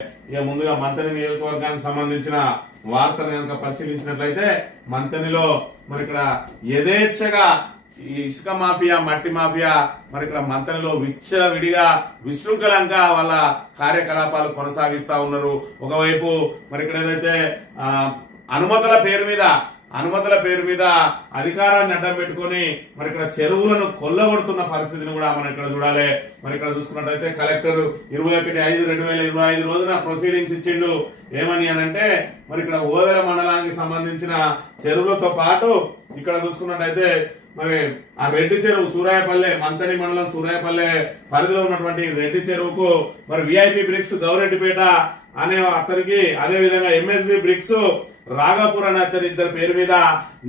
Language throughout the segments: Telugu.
ఇక ముందుగా మంతని నియోజకవర్గానికి సంబంధించిన వార్తను కనుక పరిశీలించినట్లయితే మంతనిలో మరి ఇక్కడ యథేచ్ఛగా ఈ ఇసుక మాఫియా మట్టి మాఫియా మరి ఇక్కడ మంతనిలో విచ్చలవిడిగా విశృంఖలంగా వాళ్ళ కార్యకలాపాలు కొనసాగిస్తా ఉన్నారు. ఒకవైపు మరి ఇక్కడ ఏదైతే అనుమతుల పేరు మీద అధికారాన్ని అడ్డం పెట్టుకుని మరి ఇక్కడ చెరువులను కొల్లగొడుతున్న పరిస్థితిని కూడా మనం ఇక్కడ చూడాలి. మరి ఇక్కడ చూసుకున్నట్లయితే కలెక్టర్ 21/5/2025 రోజున ప్రొసీడింగ్స్ ఇచ్చిండు. ఏమని అనంటే మరి ఇక్కడ ఓదెల మండలానికి సంబంధించిన చెరువులతో పాటు ఇక్కడ చూసుకున్నట్లయితే మరి ఆ రెడ్డి చెరువు సూరాయపల్లె మంతని మండలం సూరాయపల్లె పరిధిలో ఉన్నటువంటి రెడ్డి చెరువుకు మరి విఐపి బ్రిక్స్ గౌరెడ్డిపేట అనే అతనికి, అదే విధంగా ఎంఎస్బి బ్రిక్స్ రాఘాపూర్ అనే అతని ఇద్దరి పేరు మీద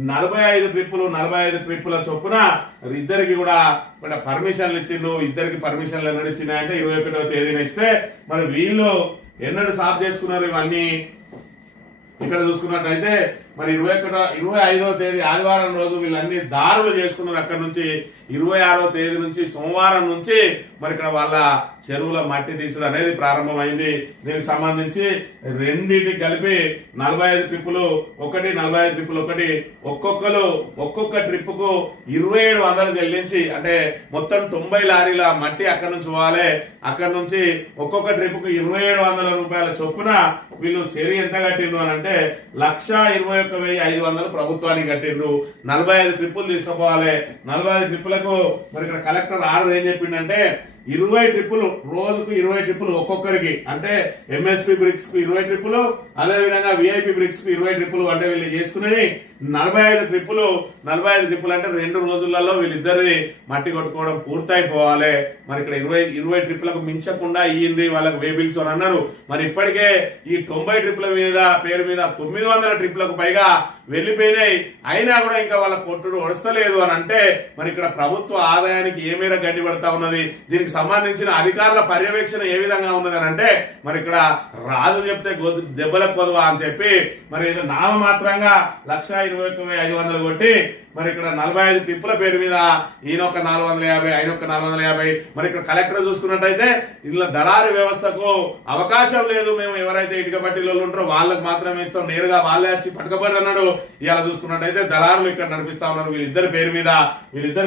45 ట్రిప్పుల చొప్పున ఇద్దరికి కూడా పర్మిషన్లు ఇచ్చిండ్రు. ఇద్దరికి పర్మిషన్లు ఎన్నడు ఇచ్చినాయంటే 21వ తేదీన ఇస్తే మరి వీళ్ళు ఎన్నడు సాఫ్ చేసుకున్నారు ఇవన్నీ ఇక్కడ చూసుకున్నట్టయితే మరి 25వ తేదీ ఆదివారం రోజు వీళ్ళన్ని దారులు చేసుకున్నారు. అక్కడ నుంచి 26వ తేదీ నుంచి సోమవారం నుంచి మరి ఇక్కడ వాళ్ళ చెరువుల మట్టి తీసుడు అనేది ప్రారంభమైంది. దీనికి సంబంధించి రెండింటికి కలిపి 45 ట్రిప్పులు ఒకటి, 45 ట్రిప్పులు ఒకటి, ఒక్కొక్క ట్రిప్ కు 2700 చెల్లించి అంటే మొత్తం 90 లారీల మట్టి అక్కడ నుంచి పోవాలి. అక్కడ నుంచి ఒక్కొక్క ట్రిప్ కు 2700 రూపాయల చొప్పున వీళ్ళు చెరి ఎంత కట్టిండ్రు అని అంటే 1,21,500 ప్రభుత్వానికి కట్టిండ్రు. 45 ట్రిప్పులు తీసుకుపోవాలి. 45 ట్రిప్పులకు మరి ఇక్కడ కలెక్టర్ ఆర్డర్ ఏం చెప్పిండంటే 20 ట్రిప్పులు రోజుకు 20 ట్రిప్పులు ఒక్కొక్కరికి, అంటే ఎంఎస్పి బ్రిక్స్ కు 20 ట్రిప్పులు, అదే విధంగా విఐపి బ్రిక్స్ కు 20 ట్రిప్పులు, అంటే వీళ్ళు చేసుకునేవి 45 ట్రిప్పులు. 45 ట్రిప్పులు అంటే 2 రోజులలో వీళ్ళిద్దరి మట్టి కొట్టుకోవడం పూర్తయిపోవాలి. మరి ఇక్కడ 20 ట్రిప్పులకు మించకుండా ఇయ్యండి వాళ్ళకు వేబిల్స్ అని అన్నారు. మరి ఇప్పటికే ఈ 90 ట్రిప్పుల పేరు మీద 900 ట్రిప్పులకు పైగా వెళ్లిపోయినాయి. అయినా కూడా ఇంకా వాళ్ళ కొట్టుడు ఒడస్తలేదు అని అంటే మరి ఇక్కడ ప్రభుత్వ ఆదాయానికి ఏ మేర గడ్డి పడతా ఉన్నది, దీనికి సంబంధించిన అధికారుల పర్యవేక్షణ ఏ విధంగా ఉన్నది అని అంటే మరి ఇక్కడ రాజు చెప్తే దెబ్బలకు కొదవా అని చెప్పి మరి ఏదో నామమాత్రంగా 1,21,500 కొట్టి మరి ఇక్కడ 45 ట్రిప్పుల పేరు మీద ఈయనొక 450, ఆయనొక 450. మరి ఇక్కడ కలెక్టర్ చూసుకున్నట్టయితే ఇలా దళారీ వ్యవస్థకు అవకాశం లేదు, మేము ఎవరైతే ఇటుక బట్టీలో ఉంటారో వాళ్ళకు మాత్రమే ఇస్తాం, నేరుగా వాళ్ళే వచ్చి పట్టుకపోయి అన్నాడు. ఇలా చూసుకున్నట్టయితే దళారులు ఇక్కడ నడిపిస్తా ఉన్నారు. వీళ్ళిద్దరి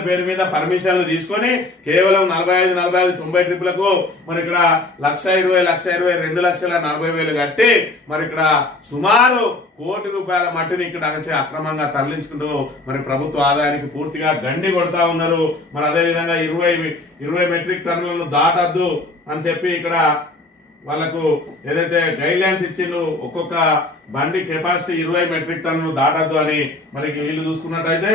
పేరు మీద పర్మిషన్లు తీసుకొని కేవలం 45, 90 ట్రిప్పులకు మరి ఇక్కడ 1,20,00,000, 2,40,40,000 కట్టి మరి ఇక్కడ సుమారు ₹1 కోటి మట్టిని ఇక్కడ అక్రమంగా తరలించుకుంటూ మరి ప్రభుత్వ ఆదాయానికి పూర్తిగా గండి కొడతా ఉన్నారు. మరి అదే విధంగా 20 మెట్రిక్ టన్నులను దాటద్దు అని చెప్పి ఇక్కడ వాళ్ళకు ఏదైతే గైడ్ లైన్స్ ఇచ్చిండ్రు, ఒక్కొక్క బండి కెపాసిటీ 20 మెట్రిక్ టన్నులు దాటద్దు అని. మరి వీళ్ళు చూసుకున్నట్టయితే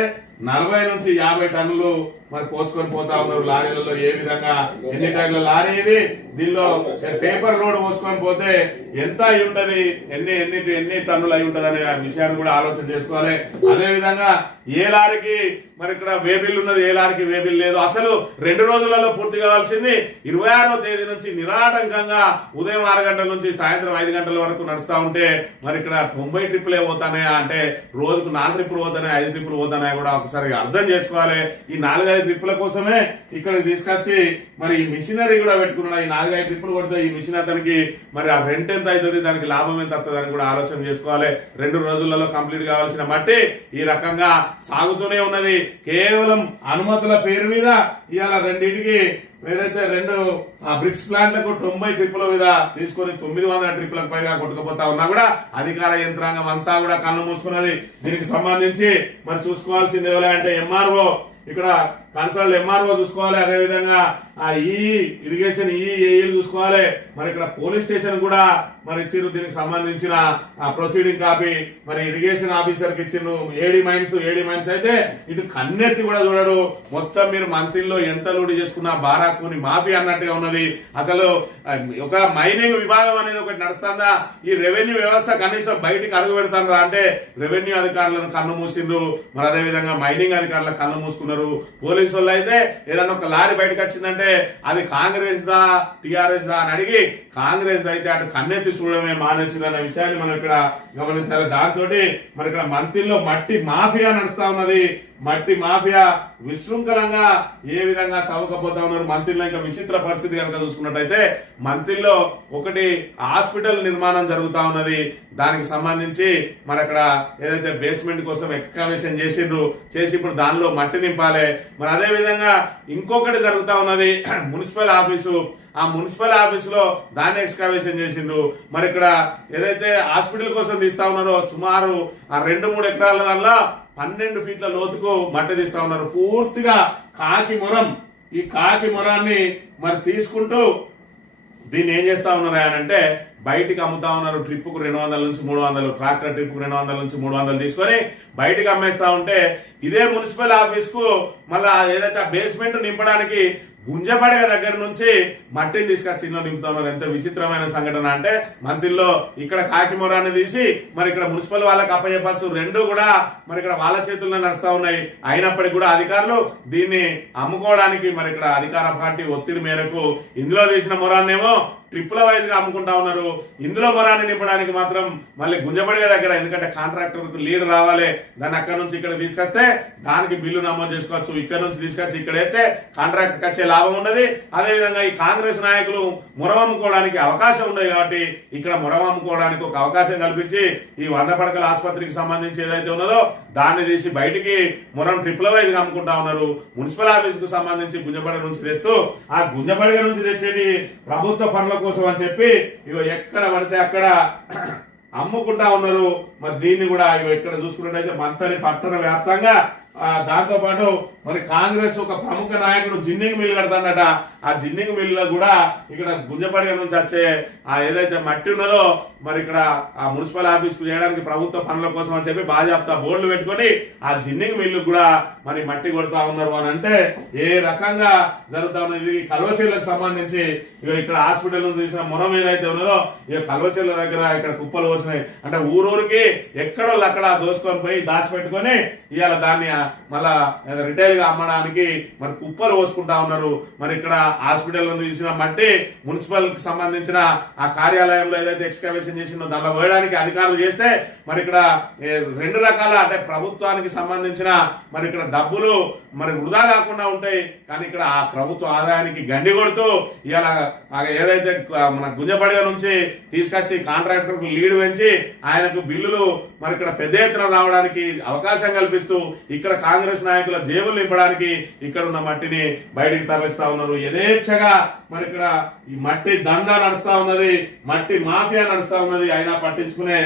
40 నుంచి 50 టన్నులు మరి పోసుకొని పోతా ఉన్నారు లారీలలో. ఏ విధంగా ఎన్ని టన్నుల లారీ ఇది, దీనిలో పేపర్ లోడ్ పోసుకొని పోతే ఎంత అయి ఉంటది, ఎన్ని టన్నులు అయి ఉంటది అనే విషయాన్ని కూడా ఆలోచన చేసుకోవాలి. అదే విధంగా ఏ లారీకి మరి ఇక్కడ వేబిల్ ఉన్నది, ఏ లారీకి వేబిల్ లేదు. అసలు 2 రోజులలో పూర్తి కావాల్సింది 26వ తేదీ నుంచి నిరాటంకంగా ఉదయం 6 గంటల నుంచి సాయంత్రం 5 గంటల వరకు నడుస్తా ఉంటే మరి ఇక్కడ 90 ట్రిప్పులే పోతానాయా అంటే రోజుకు 4 ట్రిప్పులు పోతానాయి, 5 ట్రిప్పులు పోతానాయా కూడా ఒకసారి అర్థం చేసుకోవాలి. ఈ 4-5 ట్రిప్పుల కోసమే ఇక్కడికి తీసుకొచ్చి మరి ఈ మిషనరీ కూడా పెట్టుకున్నాడు. ఈ 4-5 ట్రిప్పులు కొడితే ఈ మిషన్ అతనికి మరి ఆ రెంట్ ఎంత అవుతుంది, దానికి లాభం ఎంత వస్తుంది అని కూడా ఆలోచన చేసుకోవాలి. 2 రోజులలో కంప్లీట్ కావాల్సిన మట్టి ఈ రకంగా సాగుతూనే ఉన్నది. కేవలం అనుమతుల పేరు మీద ఇవాళ రెండింటికి ఏదైతే 2 బ్రిక్స్ ప్లాంట్లకు 90 ట్రిప్పుల మీద తీసుకొని 900 ట్రిప్పులకు పైగా కొట్టుకుపోతా ఉన్నా కూడా అధికార యంత్రాంగం అంతా కూడా కన్ను మూసుకున్నది. దీనికి సంబంధించి మరి చూసుకోవాల్సింది ఎవరంటే ఎంఆర్ఓ, ఇక్కడ కన్సల్ట్ ఎంఆర్ఓ చూసుకోవాలి. అదేవిధంగా ఈ ఇరిగేషన్ ఏఈలు చూసుకోవాలి. మరి ఇక్కడ పోలీస్ స్టేషన్ కూడా మరి ఇచ్చిర్రు. దీనికి సంబంధించిన ప్రొసీడింగ్ కాపీ మరి ఇరిగేషన్ ఆఫీసర్ కి ఇచ్చిండ్రు. ఏడీ మైన్స్ అయితే ఇటు కన్నెత్తి కూడా చూడడు. మొత్తం మీరు మంత్రిలో ఎంత లూడి చేసుకున్నా బారాకుని మాఫీ అన్నట్టుగా ఉన్నది. అసలు ఒక మైనింగ్ విభాగం అనేది ఒకటి నడుస్తుందా, ఈ రెవెన్యూ వ్యవస్థ కనీసం బయటికి అడుగు పెడతారా అంటే రెవెన్యూ అధికారులను కన్ను మూసిండ్రు. మరి అదేవిధంగా మైనింగ్ అధికారులకు కన్ను మూసుకున్నారు. పోలీస్ పోలీసు వాళ్ళు అయితే ఏదన్నా ఒక లారీ బయటకు వచ్చిందంటే అది కాంగ్రెస్ దా టిఆర్ఎస్ దా అని అడిగి కాంగ్రెస్ అయితే అటు కన్నెత్తి చూడడమే మానేసిందన్న విషయాన్ని మనం ఇక్కడ గమనించాలి. దాంతో మరి ఇక్కడ మంత్రిలో మట్టి మాఫియా నడుస్తా ఉన్నది. మట్టి మాఫియా విశృంఖలంగా ఏ విధంగా తవ్వకపోతా ఉన్నారు మంత్రిలో. ఇంకా విచిత్ర పరిస్థితి కనుక చూసుకున్నట్టయితే మంత్రిలో ఒకటి హాస్పిటల్ నిర్మాణం జరుగుతా ఉన్నది. దానికి సంబంధించి మరి అక్కడ ఏదైతే బేస్మెంట్ కోసం ఎక్స్కావేషన్ చేసిండ్రు, చేసి ఇప్పుడు దానిలో మట్టి నింపాలి. మరి అదే విధంగా ఇంకొకటి జరుగుతా ఉన్నది మున్సిపల్ ఆఫీసు. ఆ మున్సిపల్ ఆఫీస్ లో దాన్ని ఎక్స్కావేషన్ చేసిండ్రు. మరి ఇక్కడ ఏదైతే హాస్పిటల్ కోసం తీస్తా ఉన్నారో సుమారు ఆ 2-3 ఎకరాల వల్ల 12 ఫీట్ల లోతుకు మట్టి తీస్తా ఉన్నారు. పూర్తిగా కాకి మొరం. ఈ కాకి మొరాన్ని మరి తీసుకుంటూ దీన్ని ఏం చేస్తా ఉన్నారు అని అంటే బయటికి అమ్ముతా ఉన్నారు. ట్రిప్పుకు 200 నుంచి 300, ట్రాక్టర్ ట్రిప్పుకు 200 నుంచి 300 తీసుకొని బయటికి అమ్మేస్తా ఉంటే ఇదే మున్సిపల్ ఆఫీస్ కు మళ్ళా ఏదైతే బేస్మెంట్ నింపడానికి గుంజపడగ దగ్గర నుంచి మట్టిని తీసుకొచ్చి ఇంట్లో నింపుతా ఉన్నారు. ఎంత విచిత్రమైన సంఘటన అంటే మంత్రిలో ఇక్కడ కాకిమొరాన్ని తీసి మరి ఇక్కడ మున్సిపల్ వాళ్ళకి అప్పచెప్పచ్చు. రెండు కూడా మరి ఇక్కడ వాళ్ళ చేతుల్లో నడుస్తా ఉన్నాయి. అయినప్పటికీ కూడా అధికారులు దీన్ని అమ్ముకోవడానికి మరి ఇక్కడ అధికార పార్టీ ఒత్తిడి మేరకు ఇందులో తీసిన మొరాన్నేమో ట్రిప్పుల వైజ్ గా అమ్ముకుంటా ఉన్నారు. ఇందులో మొరాన్ని నింపడానికి మాత్రం మళ్ళీ గుంజపడే దగ్గర, ఎందుకంటే కాంట్రాక్టర్ కు లీడ్ రావాలి, దాన్ని అక్కడ నుంచి ఇక్కడ తీసుకొస్తే దానికి బిల్లు నమోదు చేసుకోవచ్చు. ఇక్కడ నుంచి తీసుకొచ్చి ఇక్కడ అయితే కాంట్రాక్టర్ వచ్చే లాభం ఉన్నది. అదే విధంగా ఈ కాంగ్రెస్ నాయకులు మొరం అమ్ముకోవడానికి అవకాశం ఉండదు కాబట్టి ఇక్కడ మొరం అమ్ముకోవడానికి ఒక అవకాశం కల్పించి ఈ 100 పడకల ఆసుపత్రికి సంబంధించి ఏదైతే ఉన్నదో దాన్ని తీసి బయటికి మొరం ట్రిప్పుల వైజ్ గా అమ్ముకుంటా ఉన్నారు. మున్సిపల్ ఆఫీస్ కు సంబంధించి గుంజపడ నుంచి తెస్తూ ఆ గుంజపడగ నుంచి తెచ్చేది ప్రభుత్వ పనుల కోసం అని చెప్పి ఇగో ఎక్కడ పడితే అక్కడ అమ్ముకుంటా ఉన్నారు. మరి దీన్ని కూడా ఇగో ఇక్కడ చూసుకున్నట్టయితే మంతని పట్టణ వ్యాప్తంగా దాంతో పాటు మరి కాంగ్రెస్ ఒక ప్రముఖ నాయకుడు జిన్నింగ్ మిల్ కడతాడట. ఆ జిన్నింగ్ మిల్ లో కూడా ఇక్కడ గుంజపడిగ నుంచి వచ్చే ఆ ఏదైతే మట్టి ఉన్నదో మరి ఇక్కడ ఆ మున్సిపల్ ఆఫీస్ కు చేయడానికి ప్రభుత్వ పనుల కోసం అని చెప్పి బాజాప్తా బోర్డులు పెట్టుకొని ఆ జిన్నింగ్ మిల్లు కూడా మరి మట్టి కొడతా ఉన్నారు అని అంటే ఏ రకంగా జరుగుతా ఉన్నది. కల్వచెర్లకు సంబంధించి ఇక్కడ హాస్పిటల్ నుంచి తీసిన మొరం ఏదైతే ఉన్నదో ఇక కల్వచెర్ల దగ్గర ఇక్కడ కుప్పలు వచ్చినాయి. అంటే ఊరూరికి ఎక్కడో అక్కడ దోసుకొని పోయి దాచిపెట్టుకొని ఇవాళ దాన్ని మళ్ళా రిటైల్ గా అమ్మడానికి మరి కుప్పలు పోసుకుంటా ఉన్నారు. మరి ఇక్కడ హాస్పిటల్ నుంచి తీసిన మట్టి మున్సిపల్ కి సంబంధించిన ఆ కార్యాలయంలో ఏదైతే ఎక్స్కవేషన్ చేసిందో దానిలో పోయడానికి అధికారులు చేస్తే మరి ఇక్కడ 2 రకాల అంటే ప్రభుత్వానికి సంబంధించిన మరి ఇక్కడ డబ్బులు మరి వృధా కాకుండా ఉంటాయి. కానీ ఇక్కడ ఆ ప్రభుత్వ ఆదాయానికి గండి కొడుతూ ఇవాళ ఏదైతే మన గుంజపడిగ నుంచి తీసుకొచ్చి కాంట్రాక్టర్ కు లీడ్ పెంచి ఆయనకు బిల్లులు మరి ఇక్కడ పెద్ద ఎత్తున రావడానికి అవకాశం కల్పిస్తూ ఇక్కడ కాంగ్రెస్ నాయకుల జేబులు నింపడానికి ఇక్కడ ఉన్న మట్టిని బయటికి తరలిస్తా ఉన్నారు. యథేచ్ఛగా మరి ఇక్కడ ఈ మట్టి దందా నడుస్తా ఉన్నది, మట్టి మాఫియా నడుస్తా ఉన్నది. అయినా పట్టించుకునే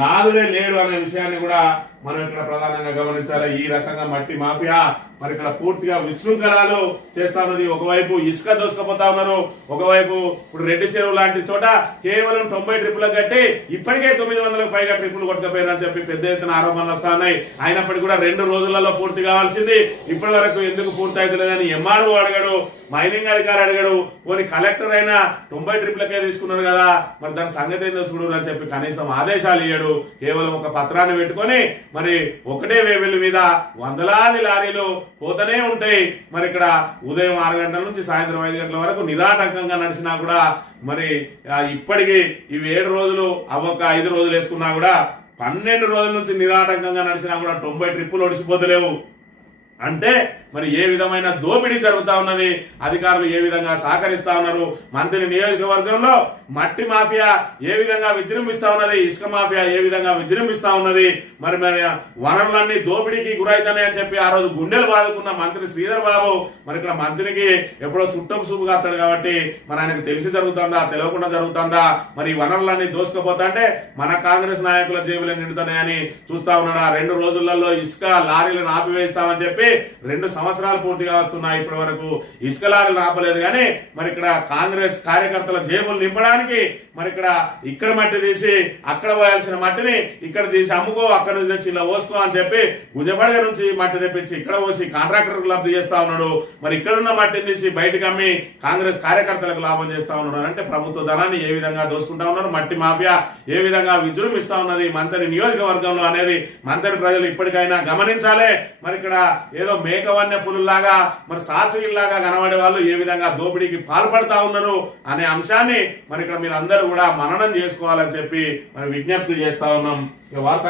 నాదుడే లేడు అనే విషయాన్ని కూడా మనం ఇక్కడ ప్రధానంగా గమనించాలి. ఈ రకంగా మట్టి మాఫియా మరి ఇక్కడ పూర్తిగా విశృంఖలాలు చేస్తా ఉన్నది. ఒకవైపు ఇసుక దోసుకపోతా ఉన్నారు, ఒకవైపు ఇప్పుడు రెడ్డి చెరువు లాంటి చోట కేవలం 90 ట్రిప్పులు కట్టి ఇప్పటికే 900కు పైగా ట్రిప్పులు కొట్టుకపోయారని చెప్పి పెద్ద ఎత్తున ఆరోపణలు వస్తా ఉన్నాయి. అయినప్పటికీ కూడా 2 రోజులలో పూర్తి కావాల్సింది ఇప్పటి వరకు ఎందుకు పూర్తి అవుతలేదని ఎంఆర్ఓ అడిగాడు, మైనింగ్ అధికారి అడిగాడు, పోనీ కలెక్టర్ అయినా 90 ట్రిప్పులకే తీసుకున్నారు కదా మరి దాని సంగతి ఏందో చూడు అని చెప్పి కనీసం ఆదేశాలు ఇయ్యాడు. కేవలం ఒక పత్రాన్ని పెట్టుకొని మరి ఒకటే వేవెల మీద వందలాది లారీలు పోతూనే ఉంటాయి. మరి ఇక్కడ ఉదయం 6 గంటల నుంచి సాయంత్రం 5 గంటల వరకు నిరాటంకంగా నడిచినా కూడా మరి ఇప్పటికీ ఇవి 7 రోజులు అవ్వక 5 రోజులు వేసుకున్నా కూడా 12 రోజుల నుంచి నిరాటంకంగా నడిచినా కూడా 90 ట్రిప్పులు ఒడిసిపోతలేవు. అంటే మరి ఏ విధమైన దోపిడీ జరుగుతా ఉన్నది, అధికారులు ఏ విధంగా సహకరిస్తా ఉన్నారు, మంత్రి నియోజకవర్గంలో మట్టి మాఫియా ఏ విధంగా విజృంభిస్తా ఉన్నది, ఇసుక మాఫియా ఏ విధంగా విజృంభిస్తా ఉన్నది, మరి వనరులన్నీ దోపిడీకి గురైతున్నాయి అని చెప్పి ఆ రోజు గుండెలు బాదుకున్న మంత్రి శ్రీధర్ బాబు మరి ఇక్కడ మంత్రికి ఎప్పుడో సుట్టపు సూపు కాస్తాడు కాబట్టి మరి ఆయనకు తెలిసి జరుగుతుందా తెలియకుండా జరుగుతుందా, మరి ఈ వనరులన్నీ దోసుకుపోతా అంటే మన కాంగ్రెస్ నాయకుల జేబులు నిండుతున్నాయని చూస్తా ఉన్నాడు. ఆ 2 రోజులలో ఇసుక లారీలను ఆపివేస్తామని చెప్పి 2 సంవత్సరాలు పూర్తిగా వస్తున్నాయి. ఇప్పటి వరకు ఇసుక లారీలు ఆపలేదు. కానీ మరి ఇక్కడ కాంగ్రెస్ కార్యకర్తల జేబులు నింపడానికి మరి ఇక్కడ మట్టి తీసి అక్కడ పోయాల్సిన మట్టిని ఇక్కడ తీసి అమ్ముకో, అక్కడ నుంచి తెచ్చి ఇలా పోసుకో అని చెప్పి గుజపడగ నుంచి మట్టి తెప్పించి ఇక్కడ పోసి కాంట్రాక్టర్కు లబ్ధి చేస్తా ఉన్నాడు. మరి ఇక్కడున్న మట్టిని తీసి బయటకు అమ్మి కాంగ్రెస్ కార్యకర్తలకు లాభం చేస్తా ఉన్నాడు. అంటే ప్రభుత్వ ధనాన్ని ఏ విధంగా దోసుకుంటా ఉన్నారు, మట్టి మాఫియా ఏ విధంగా విజృంభిస్తా ఉన్నది మంత్రి నియోజకవర్గంలో అనేది మంత్రి ప్రజలు ఇప్పటికైనా గమనించాలి. మరి ఇక్కడ ఏదో మేకవన్నీ కన్య పులుల్లాగా మరి సాచుయిల్లాగా కనబడే వాళ్ళు ఏ విధంగా దోపిడీకి పాల్పడతా ఉన్నారు అనే అంశాన్ని మరి ఇక్కడ మీరు అందరూ కూడా మననం చేసుకోవాలని చెప్పి మరి విజ్ఞప్తి చేస్తా ఉన్నాం. వార్త